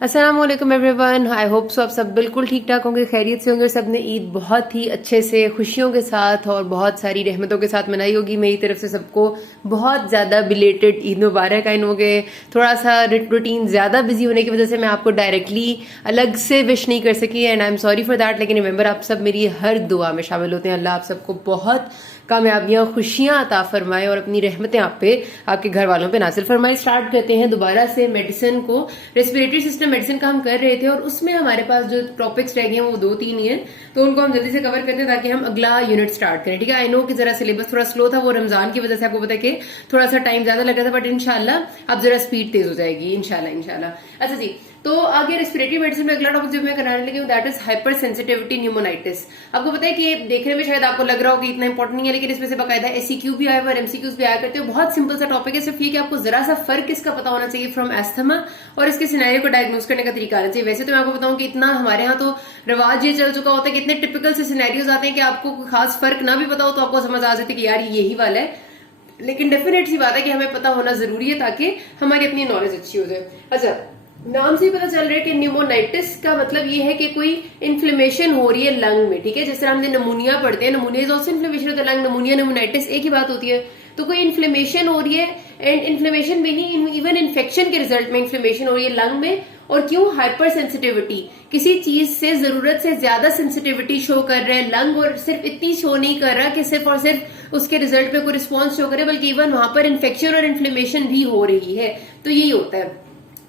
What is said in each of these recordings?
अस्सलामुअलैकुम everyone, I hope so आप सब बिल्कुल ठीक ठाक होंगे, खैरियत से होंगे। सबने ईद बहुत ही अच्छे से खुशियों के साथ और बहुत सारी रहमतों के साथ मनाई होगी। मेरी तरफ से सबको बहुत ज्यादा बिलेटेड ईद मुबारक। आइन हो गए, थोड़ा सा रूटीन ज्यादा बिजी होने की वजह से मैं आपको डायरेक्टली अलग से विश नहीं कर सकी and I am sorry for that. लेकिन रिमेंबर, आप सब मेरी हर दुआ में शामिल होते हैं। अल्लाह आप सबको बहुत कामयाबियां, खुशियां अता फरमाए और अपनी रहमतें आप पे, आपके घर वालों पे नासिल फरमाए। स्टार्ट करते हैं दोबारा से मेडिसिन को। रेस्पिरेटरी सिस्टम मेडिसिन का हम कर रहे थे और उसमें हमारे पास जो टॉपिक्स रह गए हैं वो 2-3 ही हैं, तो उनको हम जल्दी से कवर करते हैं ताकि हम अगला यूनिट स्टार्ट करें। ठीक है, आई नो कि जरा सिलेबस थोड़ा स्लो था, वो रमजान की वजह से आपको पता है कि थोड़ा सा टाइम ज्यादा लग रहा था, बट इंशाल्लाह अब जरा स्पीड तेज हो जाएगी इंशाल्लाह। अच्छा जी, तो आगे रेस्पिरेटरी मेडिसिन में अगला टॉपिक जो मैं कराने लगी हूँ that is hyper sensitivity pneumonitis. आपको पता है कि देखने में शायद आपको लग रहा हो कि इतना इंपॉर्टेंट नहीं है, लेकिन इसमें से बाकायदा एससीक्यू भी आया हुआ और एमसीक्यूज भी आया करते हैं। बहुत सिंपल सा टॉपिक है, सिर्फ ये कि आपको जरा सा फर्क इसका पता होना चाहिए फ्रॉम एस्थमा और इसके सिनेरियो को डायग्नोस करने का तरीका आना चाहिए। वैसे तो मैं आपको बताऊं कि इतना हमारे यहाँ तो रिवाज ये चल चुका होता है कि इतने टिपिकल से सिनेरियोज आते हैं कि आपको खास फर्क ना भी पता हो तो आपको समझ आ जाती है कि यार यही वाला है। लेकिन डेफिनेट सी बात है कि हमें पता होना जरूरी है ताकि हमारी अपनी नॉलेज अच्छी हो जाए। अच्छा, नाम से ही पता चल रहा है कि न्यूमोनाइटिस का मतलब ये है कि कोई इन्फ्लेमेशन हो रही है लंग में। ठीक है, जिस तरह हमने नमूनिया पढ़ते हैं, pneumonia is also inflammation of the lung, pneumonia pneumonitis एक ही बात होती है। तो कोई इन्फ्लेमेशन हो रही है, एंड इन्फ्लेमेशन भी नहीं, इवन इन्फेक्शन के रिजल्ट में इन्फ्लेमेशन हो रही है लंग में। और क्यों? हाइपर सेंसिटिविटी, किसी चीज से जरूरत से ज्यादा सेंसिटिविटी शो कर रहा है लंग, और सिर्फ इतनी शो नहीं कर रहा कि सिर्फ और सिर्फ उसके रिजल्ट में कोई रिस्पॉन्स शो करे, बल्कि इवन वहां पर इन्फेक्शन और इन्फ्लेमेशन भी हो रही है। तो यही होता है।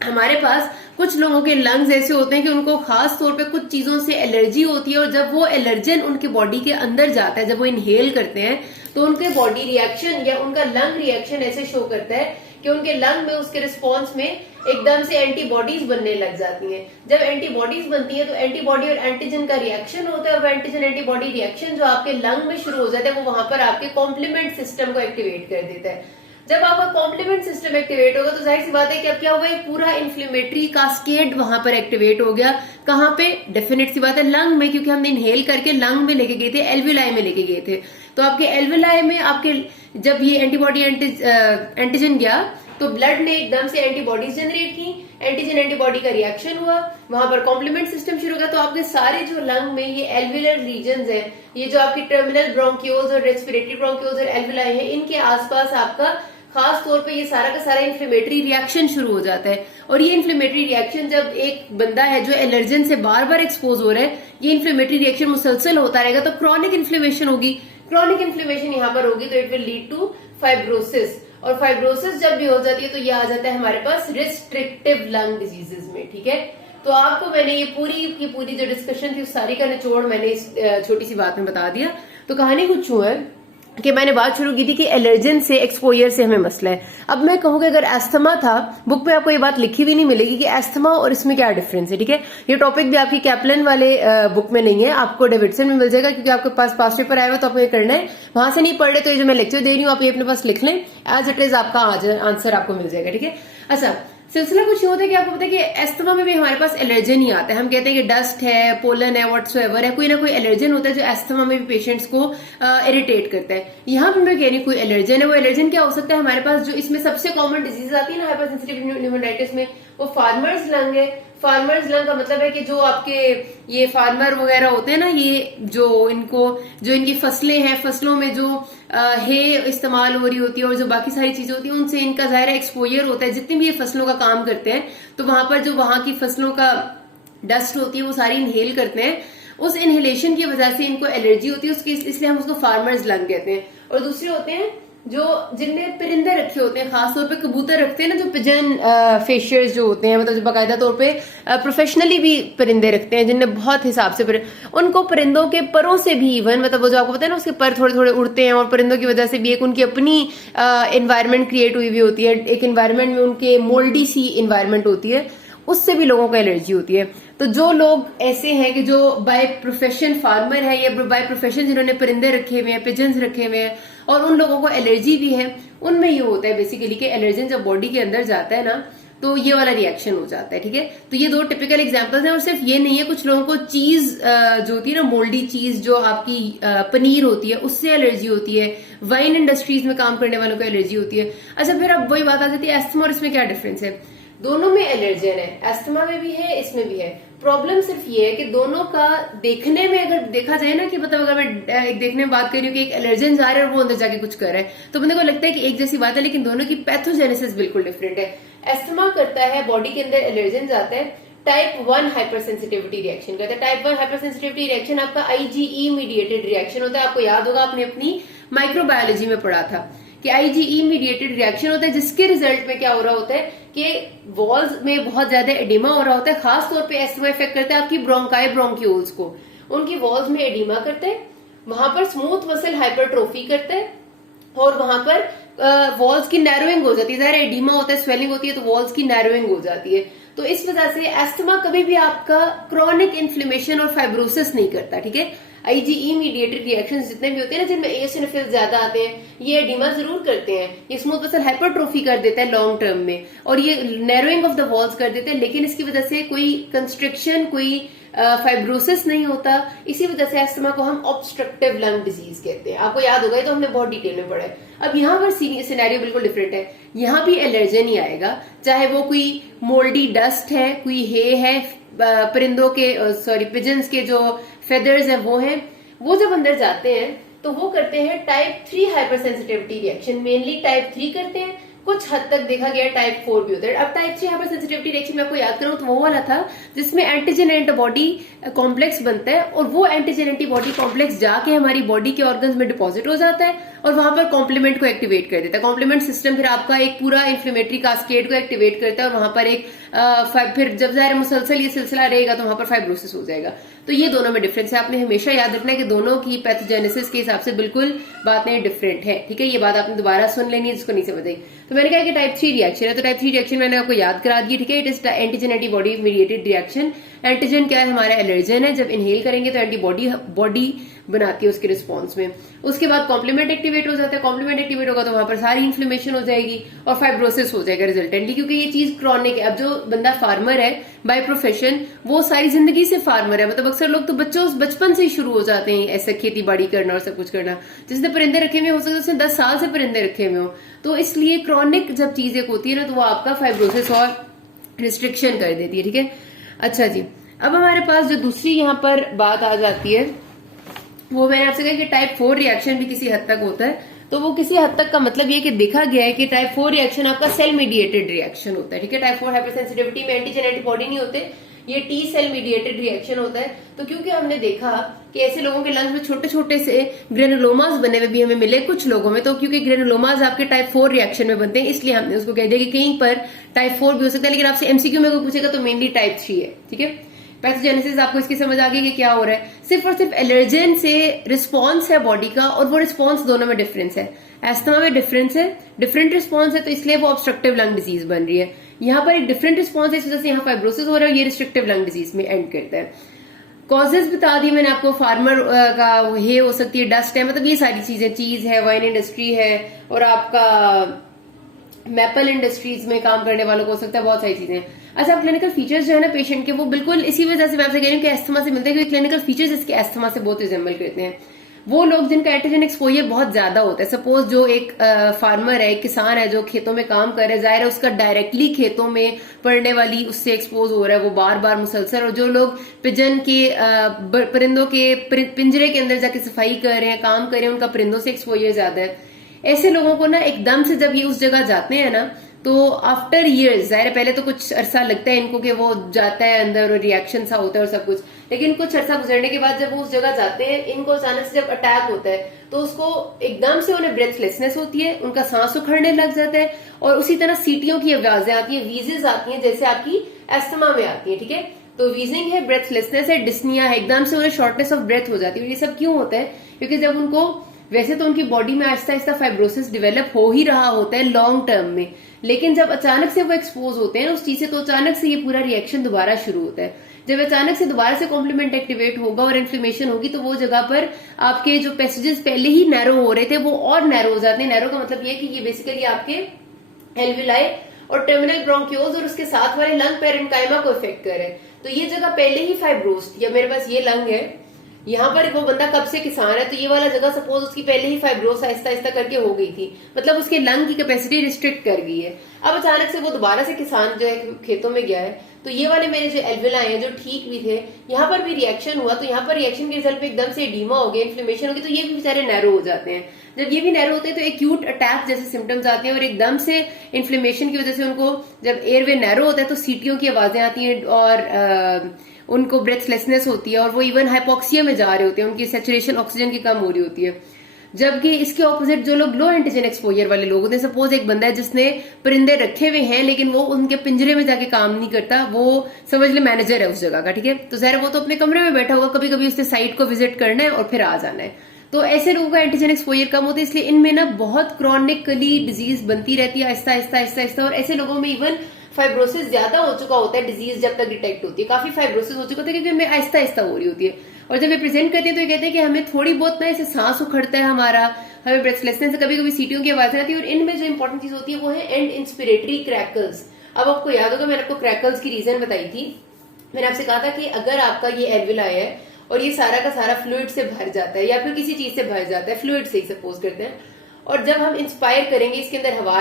हमारे पास कुछ लोगों के लंग्स ऐसे होते हैं कि उनको खास तौर पे कुछ चीजों से एलर्जी होती है, और जब वो एलर्जन उनके बॉडी के अंदर जाता है, जब वो इनहेल करते हैं, तो उनके बॉडी रिएक्शन या उनका लंग रिएक्शन ऐसे शो करता है कि उनके लंग में उसके रिस्पॉन्स में एकदम से एंटीबॉडीज बनने लग जाती हैं। जब एंटीबॉडीज बनती है तो एंटीबॉडी और एंटीजन का रिएक्शन होता है, और एंटीजन एंटीबॉडी रिएक्शन जो आपके लंग में शुरू हो जाता है वो वहां पर आपके कॉम्प्लीमेंट सिस्टम को एक्टिवेट कर देता है। जब आपका कॉम्प्लीमेंट सिस्टम एक्टिवेट होगा तो जाहिर सी बात है कि अब क्या हुआ, एक पूरा इन्फ्लेमेटरी कास्केड वहां पर एक्टिवेट हो गया। कहां पे? डेफिनेट सी बात है लंग में, क्योंकि हमने इनहेल करके लंग में लेके गए थे, एल्विलाई में लेके गए थे। तो आपके एल्विलाई में आपके जब ये एंटीबॉडी एंटीजन गया तो ब्लड ने एकदम से एंटीबॉडीज जनरेट की, एंटीजन एंटीबॉडी का रिएक्शन हुआ, वहां पर कॉम्प्लीमेंट सिस्टम शुरू होगा। तो आपके सारे जो लंग में ये एल्विलर रीजन है, ये जो आपकी टर्मिनल ब्रोंक्यूल्स और रेस्पिरेटरी ब्रोंक्यूल्स और एल्विलाई है, इनके आसपास आपका खास तौर पे ये सारा का सारा इन्फ्लेमेटरी रिएक्शन शुरू हो जाता है। और ये इन्फ्लेमेटरी रिएक्शन जब एक बंदा है जो एलर्जन से बार बार एक्सपोज हो रहा है, ये इन्फ्लेमेटरी रिएक्शन मुसलसल होता रहेगा तो क्रॉनिक इन्फ्लेमेशन होगी। क्रॉनिक इन्फ्लेमेशन यहाँ पर होगी तो it will lead to fibrosis, और फाइब्रोसिस जब भी हो जाती है तो ये आ जाता है हमारे पास रिस्ट्रिक्टिव लंग डिजीजेस में। ठीक है, तो आपको मैंने ये पूरी की पूरी जो डिस्कशन थी उस सारी का निचोड़ मैंने इस छोटी सी बात में बता दिया। तो कहानी कुछ यूं है कि मैंने बात शुरू की थी कि एलर्जन से, एक्सपोजर से हमें मसला है। अब मैं कहूंगी अगर एस्थमा था, बुक में आपको ये बात लिखी भी नहीं मिलेगी कि एस्थमा और इसमें क्या डिफरेंस है। ठीक है, ये टॉपिक भी आपकी कैप्लन वाले बुक में नहीं है, आपको डेविडसन में मिल जाएगा, क्योंकि आपके पास पास पेपर आया हुआ तो आपको ये करना है। वहां से नहीं पढ़ रहे तो ये जो मैं लेक्चर दे रही हूँ आप ये अपने पास लिख लें, एज इट इज आपका आंसर आपको मिल जाएगा। ठीक है, अच्छा सिलसिला कुछ होता है कि आपको पता है कि एस्थमा में भी हमारे पास एलर्जन ही आता है। हम कहते हैं कि डस्ट है, पोलन है, व्हाटसोएवर है, कोई ना कोई एलर्जन होता है जो एस्थमा में भी पेशेंट्स को इरिटेट करता है। यहाँ पर मैं कह रही हूँ कोई एलर्जन है। वो एलर्जन क्या हो सकता है हमारे पास? जो इसमें सबसे कॉमन डिजीज आती है ना हाइपर सेंसिटिव न्यूमोनाइटिस में, वो फार्मर्स लंग है। फार्मर्स लंग का मतलब है कि जो आपके ये फार्मर वगैरह होते हैं ना, ये जो इनकी फसलें हैं, फसलों में जो है इस्तेमाल हो रही होती है और जो बाकी सारी चीजें होती है उनसे इनका जाहिर एक्सपोजर होता है। जितनी भी ये फसलों का काम करते हैं तो वहां पर जो वहां की फसलों का डस्ट होती है वो सारी इनहेल करते हैं, उस इनहेलेशन की वजह से इनको एलर्जी होती है उसकी, इसलिए हम उसको फार्मर्स लंग कहते हैं। और दूसरे होते हैं जो जिनने परिंदे रखे होते हैं, खासतौर पे कबूतर रखते हैं ना, जो पिजन फिशर्स जो होते हैं, मतलब जो बाकायदा तौर पे प्रोफेशनली भी परिंदे रखते हैं, जिनने बहुत हिसाब से उनको परिंदों के परों से भी इवन, मतलब वो जो आपको पता है ना उसके पर थोड़े थोड़े उड़ते हैं, और परिंदों की वजह से भी एक उनकी अपनी एनवायरमेंट क्रिएट हुई होती है, एक एनवायरमेंट में उनके मोल्डी सी एनवायरमेंट होती है, उससे भी लोगों को एलर्जी होती है। तो जो लोग ऐसे हैं कि जो बाय प्रोफेशन फार्मर है या बाय प्रोफेशन जिन्होंने परिंदे रखे हुए हैं, पिजन्स रखे हुए हैं, और उन लोगों को एलर्जी भी है, उनमें ये होता है बेसिकली कि एलर्जन जब बॉडी के अंदर जाता है ना तो ये वाला रिएक्शन हो जाता है। ठीक है, तो ये दो टिपिकल एग्जांपल्स हैं। और सिर्फ ये नहीं है, कुछ लोगों को चीज जो होती है ना, मोल्डी चीज जो आपकी पनीर होती है, उससे एलर्जी होती है। वाइन इंडस्ट्रीज में काम करने वालों को एलर्जी होती है। अच्छा, फिर अब वही बात आ जाती है एस्थमा और इसमें क्या डिफरेंस है। दोनों में एलर्जन है, एस्थमा में भी है, इसमें भी है। प्रॉब्लम सिर्फ ये है कि दोनों का देखने में अगर देखा जाए ना कि मतलब अगर मैं एक देखने में बात कर रही हूँ कि एक एलर्जन जा रहा है और वो अंदर जाके कुछ कर रहा है, तो बंदे को लगता है कि एक जैसी बात है, लेकिन दोनों की पैथोजेनेसिस बिल्कुल डिफरेंट है। एस्थमा करता है बॉडी के अंदर एलर्जन जाता है, टाइप 1 हाइपर सेंसिटिविटी रिएक्शन करता है। टाइप 1 हाइपर सेंसिटिविटी रिएक्शन आपका आईजीई मीडिएटेड रिएक्शन होता है। आपको याद होगा आपने अपनी माइक्रोबायोलॉजी में पढ़ा था कि आईजीई मीडिएटेड रिएक्शन होता है, जिसके रिजल्ट में क्या हो रहा होता है कि वॉल्स में बहुत ज्यादा एडिमा हो रहा होता है। खास तौर पे एस्थमा इफेक्ट करता है आपकी ब्रोंकाई ब्रोंक्यूल्स को, उनकी वॉल्स में एडिमा करते हैं, वहां पर स्मूथ मसल हाइपरट्रोफी करते हैं और वहां पर वॉल्स की नैरोइंग हो जाती है। जरा एडिमा होता है, स्वेलिंग होती है, तो वॉल्स की नैरोइंग हो जाती है। तो इस वजह से एस्थमा कभी भी आपका क्रॉनिक इन्फ्लेमेशन और फाइब्रोसिस नहीं करता, ठीक है। आईजीई मीडिएटेड रिएक्शंस जितने भी होते हैं ना, जिनमें एसिनोफिल्स ज्यादा आते हैं, ये एडिमा जरूर करते हैं, ये स्मूथ मसल हाइपरट्रोफी कर देता है लॉन्ग टर्म में, और ये नैरोइंग ऑफ द वॉल्स कर देते हैं, लेकिन इसकी वजह से कोई कंस्ट्रिक्शन, कोई फाइब्रोसिस नहीं होता। इसी वजह से एस्थमा को हम ऑब्स्ट्रक्टिव लंग डिजीज कहते हैं। आपको याद होगा, तो हमने बहुत डिटेल में पढ़ा है। अब यहाँ पर सिनेरियो बिल्कुल डिफरेंट है। यहाँ भी एलर्जन ही आएगा, चाहे वो कोई मोल्डी डस्ट है, कोई है परिंदों के पिजन्स के जो फेदर्स हैं वो जब अंदर जाते हैं तो वो करते हैं type 3 hyper sensitivity reaction, mainly type 3 करते हैं। कुछ हद तक देखा गया टाइप 4 भी होता है। अब टाइप 3 हाइपर सेंसिटिविटी रिएक्शन में आपको याद करूं तो वो वाला था जिसमें एंटीजन एंटीबॉडी कॉम्प्लेक्स बनता है, और वो एंटीजन एंटीबॉडी कॉम्प्लेक्स जाके हमारी बॉडी के ऑर्गन्स में डिपॉजिट हो जाता है और वहां पर कॉम्प्लीमेंट को एक्टिवेट कर देता है। कॉम्प्लीमेंट सिस्टम फिर आपका एक पूरा इन्फ्लेमेटरी कास्केड को एक्टिवेट करता है, और वहां पर एक फिर जब ज़ाहिर मुसलसल ये सिलसिला रहेगा तो वहां पर फाइब्रोसिस हो जाएगा। तो ये दोनों में डिफरेंस है। आपने हमेशा याद रखना है कि दोनों की पैथोजेनेसिस के हिसाब से बिल्कुल बातें डिफरेंट है, ठीक है। ये बात आपने दोबारा सुन लेनी है जिसको नहीं समझ आई। तो मैंने कहा कि टाइप 3 रिएक्शन है, तो टाइप 3 रिएक्शन मैंने आपको याद करा दी, ठीक है। It is antigen antibody mediated reaction. Antigen क्या है? हमारा एलर्जन है। जब इनहेल करेंगे तो बॉडी बनाती है उसके रिस्पॉन्स में। उसके बाद कॉम्प्लीमेंट एक्टिवेट हो जाता है। कॉम्प्लीमेंट एक्टिवेट होगा तो वहां पर सारी इन्फ्लेमेशन हो जाएगी और फाइब्रोसिस हो जाएगा रिजल्टेंटली, क्योंकि ये चीज क्रॉनिक है। अब जो बंदा फार्मर है बाय प्रोफेशन, वो सारी जिंदगी से फार्मर है, मतलब अक्सर लोग तो बचपन से ही शुरू हो जाते हैं ऐसे खेती बाड़ी करना और सब कुछ करना। जिसने परिंदे रखे हुए हो सकता है उसने 10 साल से परिंदे रखे हुए हो, तो इसलिए क्रॉनिक जब चीज एक होती है ना, तो वो आपका फाइब्रोसिस और रिस्ट्रिक्शन कर देती है, ठीक है। अच्छा जी, अब हमारे पास जो दूसरी यहाँ पर बात आ जाती है, वो मैंने आपसे कहा कि टाइप 4 रिएक्शन भी किसी हद तक होता है। तो वो किसी हद तक का मतलब ये कि देखा गया है कि टाइप 4 रिएक्शन आपका सेल मीडिएटेड रिएक्शन होता है, ठीक है। टाइप 4 हाइपरसेंसिटिविटी में एंटीजन एंटीबॉडी नहीं होते, ये टी सेल मीडिएटेड रिएक्शन होता है। तो क्योंकि हमने देखा कि ऐसे लोगों के लंग्स में छोटे छोटे से ग्रेनुलोमास बने हुए भी हमें मिले कुछ लोगों में, तो क्योंकि ग्रेनुलोमास आपके टाइप 4 रिएक्शन में बनते हैं, इसलिए हमने उसको कह दिया कि कहीं पर टाइप 4 भी हो सकता है। लेकिन आपसे एमसीक्यू में कोई पूछेगा तो मेनली टाइप 3 है, ठीक है। पैथोजेनेसिस आपको इसकी समझ आ गई कि क्या हो रहा है। सिर्फ और सिर्फ एलर्जन से रिस्पॉन्स है बॉडी का, और वो रिस्पॉन्स दोनों में डिफरेंस है। एस्थमा में डिफरेंस है, डिफरेंट रिस्पॉन्स है, तो इसलिए वो ऑब्स्ट्रक्टिव लंग डिजीज बन रही है। यहाँ पर एक डिफरेंट रिस्पॉन्स है, इस वजह से यहाँ फाइब्रोसिस हो रहा है, ये रिस्ट्रिक्टिव लंग डिजीज में एंड करता है। कॉजेज बता दी मैंने आपको, फार्मर का हे हो सकती है, डस्ट है, मतलब ये सारी चीजें, चीज है, वाइन इंडस्ट्री है, और आपका मैपल इंडस्ट्रीज में काम करने वालों को हो सकता है, बहुत सारी चीजें। अच्छा, क्लिनिकल फीचर्स जो है ना पेशेंट के, वो बिल्कुल इसी वजह से मैं आपसे कह रही हूँ कि एस्थमा से मिलते हैं, क्योंकि क्लिनिकल फीचर्स इसके एस्थमा से बहुत रिजेंबल करते हैं। वो लोग जिनका एंटीजन एक्सपोजर बहुत ज्यादा होता है, सपोज जो एक फार्मर है, किसान है, जो खेतों में काम कर रहा है, जाहिर है उसका डायरेक्टली खेतों में पड़ने वाली उससे एक्सपोज हो रहा है वो बार बार मुसलसल, और जो लोग पिजन के परिंदों के पिंजरे के अंदर जाके सफाई कर रहे हैं, काम कर रहे हैं, उनका परिंदों से एक्सपोजर ज्यादा है। ऐसे लोगों को ना एकदम से जब ये उस जगह जाते हैं ना, तो आफ्टर ईयर्स, जाहिर है पहले तो कुछ अरसा लगता है इनको कि वो जाता है अंदर और रिएक्शन सा होता है और सब कुछ, लेकिन कुछ अरसा गुजरने के बाद जब वो उस जगह जाते हैं, इनको अचानक से जब अटैक होता है तो उसको एकदम से उन्हें ब्रेथलेसनेस होती है, उनका सांस उखड़ने लग जाता है, और उसी तरह सीटियों की आवाजें आती है, वीजेस आती हैं, जैसे आपकी एस्थमा में आती है, ठीक है। तो वीजिंग है, ब्रेथलेसनेस है, डिस्निया है, एकदम से उन्हें शॉर्टनेस ऑफ ब्रेथ हो जाती है। ये सब क्यों होता है? क्योंकि जब उनको, वैसे तो उनकी बॉडी में आहिस्ता आहिस्ता फाइब्रोसिस डेवलप हो ही रहा होता है लॉन्ग टर्म में, लेकिन जब अचानक से वो एक्सपोज होते हैं ना उस चीज से, तो अचानक से ये पूरा रिएक्शन दोबारा शुरू होता है। जब अचानक से दोबारा से कॉम्प्लीमेंट एक्टिवेट होगा और इन्फ्लेमेशन होगी, तो वो जगह पर आपके जो पैसेजेस पहले ही नैरो हो रहे थे वो और नैरो हो जाते हैं। नैरो का मतलब ये कि ये बेसिकली आपके एल्विलाई और टर्मिनल ब्रोंक्योल्स और उसके साथ वाले लंग पेरेन्काइमा को इफेक्ट कर रहे हैं। तो ये जगह पहले ही फाइब्रोज थी। अब मेरे पास ये लंग है, यहाँ पर वो बंदा कब से किसान है, तो ये वाला जगह सपोज उसकी पहले ही फाइब्रोस आहिस्ता आहिस्ता करके हो गई थी, मतलब उसके लंग की कैपेसिटी रिस्ट्रिक्ट कर गई है। अब अचानक से वो दोबारा से किसान जो है खेतों में गया है, तो ये वाले मेरे जो एल्वेलाई हैं जो ठीक भी थे, यहाँ पर भी रिएक्शन हुआ, तो यहाँ पर रिएक्शन के रिजल्ट पे एकदम से एडीमा हो गया, इन्फ्लेमेशन हो गई, तो ये भी बेचारे नैरो हो जाते हैं। जब ये भी नैरो होते हैं तो एक्यूट अटैक जैसे सिम्टम्स आते हैं, और एकदम से इन्फ्लेमेशन की वजह से उनको जब एयरवे नैरो होता है तो सीटियों की आवाजें आती हैं, और उनको ब्रेथलेसनेस होती है, और वो इवन हाइपोक्सिया में जा रहे होते हैं, उनकी सैचुरेशन ऑक्सीजन की कम हो रही होती है। जबकि इसके ऑपोजिट जो लोग लो एंटीजन एक्सपोजर वाले लोग होते हैं, सपोज एक बंदा है जिसने परिंदे रखे हुए हैं लेकिन वो उनके पिंजरे में जाके काम नहीं करता, वो समझ ले मैनेजर है उस जगह का, ठीक है, तो जहर वो तो अपने कमरे में बैठा होगा, कभी कभी उसने साइट को विजिट करना है और फिर आ जाना है, तो ऐसे लोगों का एंटीजन एक्सपोजर कम होता है, इसलिए इनमें ना बहुत क्रॉनिकली डिजीज बनती रहती है आहिस्ता आहिस्ता आहिस्ता आहिस्ता, और ऐसे लोगों में इवन फाइब्रोसिस ज्यादा हो चुका होता है, डिजीज जब तक डिटेक्ट होती है, काफी फाइब्रोसिस हो चुका होता है क्योंकि हमें आहिस्ता आहिस्ता हो रही होती है। और जब ये प्रेजेंट करते हैं तो ये कहते हैं कि हमें थोड़ी बहुत ना ऐसे सांस उखड़ता है हमारा, हमें ब्रेथलेसनेस, कभी कभी सीटियों की आवाजें आती है, और इनमें जो इंपॉर्टेंट चीज होती है वो है एंड इंस्पिरेटरी क्रैकल्स। अब आपको याद होगा मैंने आपको क्रैकल्स की रीजन बताई थी, मैंने आपसे कहा था कि अगर आपका ये एल्वेलाई है और ये सारा का सारा फ्लूइड से भर जाता है या फिर किसी चीज से भर जाता है, फ्लूइड से ही सपोज करते हैं, और जब हम इंस्पायर करेंगे इसके अंदर हवा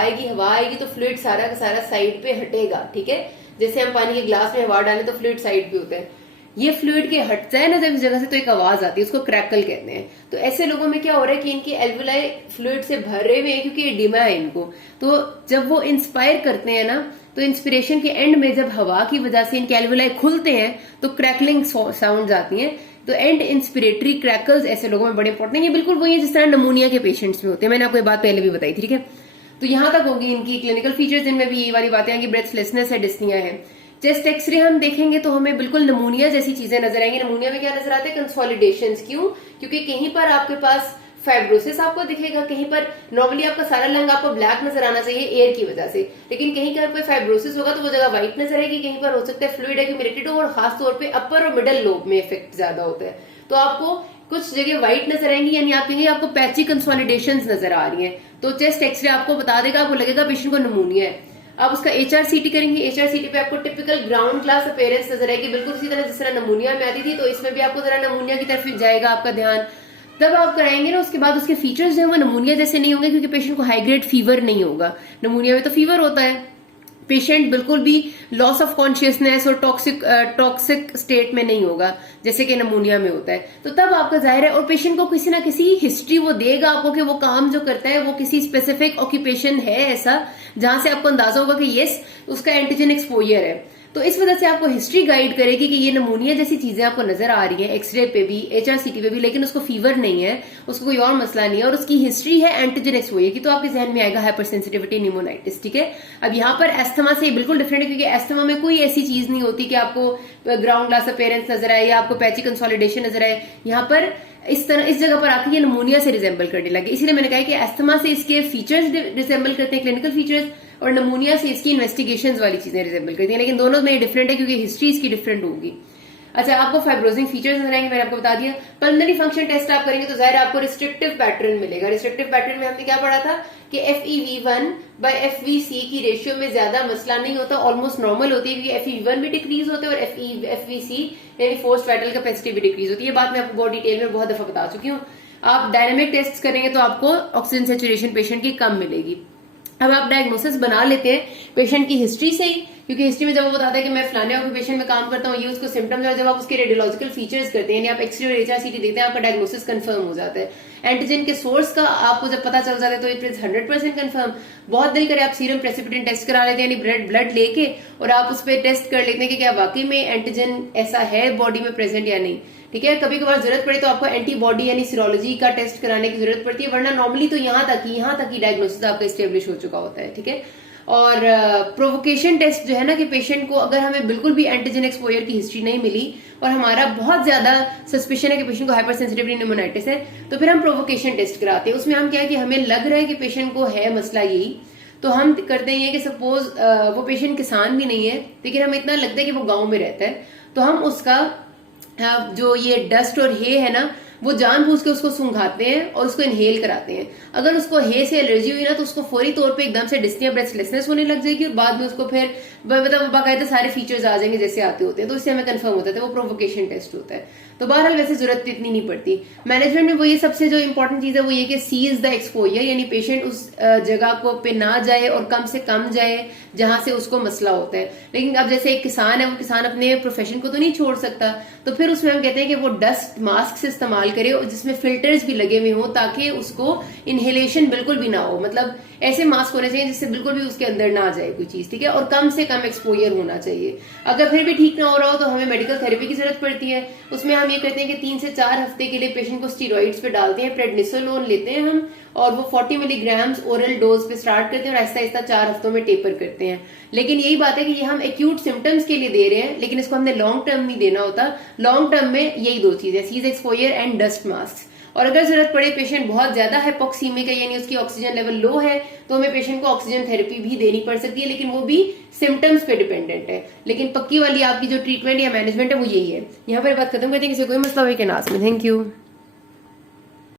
आएगी तो फ्लूइड सारा का सारा साइड पे हटेगा, ठीक है, जैसे हम पानी के ग्लास में हवा डालें तो फ्लूइड साइड पे होता है, ये फ्लूइड के हट जाए ना जब इस जगह से तो एक आवाज आती है, उसको क्रैकल कहते हैं। तो ऐसे लोगों में क्या हो रहा है कि इनके एल्वेलाई फ्लूइड से भरे हुए हैं क्योंकि एडिमा है इनको, तो जब वो इंस्पायर करते हैं ना, तो इंस्पिरेशन के एंड में जब हवा की वजह से इनके एल्वेलाई खुलते हैं तो क्रैकलिंग साउंड आती हैं, तो एंड इंस्पिरेटरी क्रैकल्स ऐसे लोगों में बड़े इंपॉर्टेंट है। ये बिल्कुल वही है जिस तरह नमूनिया के पेशेंट्स में होते हैं, मैंने आपको ये बात पहले भी बताई थी, ठीक है। तो यहां तक होगी इनकी क्लिनिकल फीचर्स, इनमें भी ये वाली बातें हैं कि ब्रेथलेसनेस है, डिस्निया है। चेस्ट एक्सरे हम देखेंगे तो हमें बिल्कुल नमूनिया जैसी चीजें नजर आएंगी। नमूनिया में क्या नजर आता है? कंसोलिडेशन। क्यों? क्योंकि कहीं पर आपके पास फाइब्रोसिस आपको दिखेगा, कहीं पर नॉर्मली आपका सारा लंग आपको ब्लैक नजर आना चाहिए एयर की वजह से, लेकिन कहीं पर फाइब्रोसिस होगा तो वो जगह व्हाइट नजर आएगी, कहीं पर हो सकता है फ्लूइड एक्यूमुलेटेड हो, और खासतौर पे अपर और मिडल लोब में इफेक्ट ज्यादा होता है, तो आपको कुछ जगह व्हाइट नजर आएंगी, यानी आप कहेंगे आपको पैची कंसोलिडेशंस नजर आ रही हैं, तो चेस्ट एक्सरे आपको बता देगा, आपको लगेगा पेशेंट को नमूनिया है। आप उसका HRCT करेंगे, HRCT पे आपको टिपिकल ग्राउंड क्लास अपीयरेंस नजर आएगी, बिल्कुल उसी तरह जिस तरह नमूनिया में आती थी, तो इसमें भी आपको जरा नमूनिया की तरफ जाएगा आपका ध्यान। तब आप कराएंगे ना, उसके बाद उसके फीचर्स जो है वो नमूनिया जैसे नहीं होंगे, क्योंकि पेशेंट को हाई ग्रेड फीवर नहीं होगा। नमूनिया में तो फीवर होता है, पेशेंट बिल्कुल भी लॉस ऑफ कॉन्शियसनेस और टॉक्सिक स्टेट में नहीं होगा जैसे कि नमूनिया में होता है, तो तब आपका जाहिर है, और पेशेंट को किसी ना किसी हिस्ट्री वो देगा आपको कि वो काम जो करता है वो किसी स्पेसिफिक ऑक्यूपेशन है ऐसा जहां से आपको अंदाजा होगा कि यस उसका एंटीजन एक्सपोजर है, तो इस वजह से आपको हिस्ट्री गाइड करेगी कि ये नमूनिया जैसी चीजें आपको नजर आ रही है एक्सरे पे भी, HRCT पे भी, लेकिन उसको फीवर नहीं है, उसको कोई और मसला नहीं है, और उसकी हिस्ट्री है एंटीजन एक्सपोजर की, तो आपके जहन में आएगा हाइपर सेंसिटिविटी न्यूमोनाइटिस, ठीक है। अब यहाँ पर एस्थमा से बिल्कुल डिफरेंट है, क्योंकि एस्थमा में कोई ऐसी चीज नहीं होती कि आपको ग्राउंड ग्लास अपीयरेंस नजर आए या आपको पैची कंसोलिडेशन नजर आए, यहाँ पर इस तरह इस जगह पर आके ये नमूनिया से रिजेंबल करने लगे, इसीलिए मैंने कहा कि एस्थमा से इसके फीचर्स रिजेंबल करते हैं, क्लिनिकल फीचर्स, और नमूनिया से इसकी इन्वेस्टिगेशंस वाली चीजें रिजेंबल करती हैं, लेकिन दोनों में डिफरेंट है क्योंकि हिस्ट्री इसकी डिफरेंट होगी। अच्छा, आपको फाइब्रोजिंग फीचर्स नजर आएंगे, मैंने आपको बता दिया। पल्मोनरी फंक्शन टेस्ट आप करेंगे तो जाहिर आपको रिस्ट्रिक्टिव पैटर्न मिलेगा। रिस्ट्रिक्टिव पैटर्न में हमने क्या पढ़ा था कि FEV1/FVC की रेशियो में ज्यादा मसला नहीं होता, ऑलमोस्ट नॉर्मल होती है, क्योंकि FEV1 भी डिक्रीज होते हैं और FVC यानी फोर्स्ड वाइटल कैपेसिटी भी डिक्रीज होती है। ये बात मैं आपको बहुत डिटेल में बहुत दफा बता चुकी हूँ। आप डायनेमिक टेस्ट करेंगे तो आपको ऑक्सीजन सेचुरेशन पेशेंट की कम मिलेगी। अब आप डायग्नोसिस बना लेते हैं पेशेंट की हिस्ट्री से ही, क्योंकि हिस्ट्री में जब वो बताता है कि मैं फलाने ऑक्यूपेशन में काम करता हूँ, ये उसको सिम्टम्स है, जब आप उसके रेडियोलॉजिकल फीचर्स करते हैं, यानी आप एक्सरे और HRCT देखते हैं, आपका डायग्नोसिस कंफर्म हो जाता है। एंटीजन के सोर्स का आपको जब पता चल जाता है तो इट इज 100% कंफर्म। बहुत दिल करे आप सीरम प्रेसिपिटेंट टेस्ट करा लेते हैं, यानी ब्लड लेके और आप उस पर टेस्ट कर लेते हैं कि क्या वाकई में एंटीजन ऐसा है बॉडी में प्रेजेंट या नहीं, ठीक है। कभी कभार जरूरत पड़े तो आपको एंटीबॉडी यानी सीरोलॉजी का टेस्ट कराने की जरूरत पड़ती है, वरना नॉर्मली तो यहाँ तक ही डायग्नोसिस आपका स्टेब्लिश हो चुका होता है, ठीक है। और प्रोवोकेशन टेस्ट जो है ना, कि पेशेंट को अगर हमें बिल्कुल भी एंटीजन एक्सपोजर की हिस्ट्री नहीं मिली और हमारा बहुत ज्यादा सस्पिशन है कि पेशेंट को हाइपर सेंसिटिविटी न्यूमोनाइटिस है, तो फिर हम प्रोवोकेशन टेस्ट कराते हैं। उसमें हम क्या है कि हमें लग रहा है कि पेशेंट को है मसला यही, तो हम करते हैं कि सपोज वो पेशेंट किसान भी नहीं है, लेकिन हमें इतना लगता है कि वो गाँव में रहता है, तो हम उसका जो ये डस्ट और हे है ना, वो जानबूझ के उसको सूंघाते हैं और उसको इनहेल कराते हैं। अगर उसको हे से एलर्जी हुई ना, तो उसको फौरी तौर पे एकदम से डिस्निया ब्रेथलेसनेस होने लग जाएगी, और बाद में उसको फिर मतलब बाकायदा सारे फीचर्स आ जाएंगे जैसे आते होते हैं, तो इससे हमें कंफर्म होता है, वो प्रोवोकेशन टेस्ट होता है। तो बहरहाल वैसे जरूरत इतनी नहीं पड़ती। मैनेजमेंट में वो ये सबसे जो इंपॉर्टेंट चीज है वो ये कि सीज द एक्सपोजर, यानी पेशेंट उस जगह को पे ना जाए और कम से कम जाए जहां से उसको मसला होता है। लेकिन अब जैसे एक किसान है, वो किसान अपने प्रोफेशन को तो नहीं छोड़ सकता, तो फिर उसमें हम कहते हैं कि वो डस्ट मास्क से इस्तेमाल करे और जिसमें फिल्टर्स भी लगे हुए हों ताकि उसको इनहेलेशन बिल्कुल भी ना हो। मतलब ऐसे मास्क होने चाहिए जिससे बिल्कुल भी उसके अंदर ना जाए कोई चीज, ठीक है, और कम से कम एक्सपोजर होना चाहिए। अगर फिर भी ठीक ना हो रहा हो तो हमें मेडिकल थेरेपी की जरूरत पड़ती है। उसमें हम ये कहते हैं कि 3 से 4 हफ्ते के लिए पेशेंट को स्टीरॉइड्स पे डालते हैं, प्रेडनिसोलोन लेते हैं हम, और वो 40 मिलीग्राम्स ओरल डोज पे स्टार्ट करते हैं और आहिस्ता आहिस्ता 4 हफ्तों में टेपर करते हैं। लेकिन यही बात है कि ये हम एक्यूट सिम्टम्स के लिए दे रहे हैं, लेकिन इसको हमने लॉन्ग टर्म नहीं देना होता। लॉन्ग टर्म में यही 2 चीजें, cease exposure and dust mask. और अगर जरूरत पड़े, पेशेंट बहुत ज्यादा हाइपोक्सीमिक है यानी उसकी ऑक्सीजन लेवल लो है, तो हमें पेशेंट को ऑक्सीजन थेरेपी भी देनी पड़ सकती है, लेकिन वो भी सिम्टम्स पे डिपेंडेंट है। लेकिन पक्की वाली आपकी जो ट्रीटमेंट या मैनेजमेंट है वो यही है। यहाँ पर बात खत्म करते हैं, किसी कोई मसला हो के नाज में। Thank you.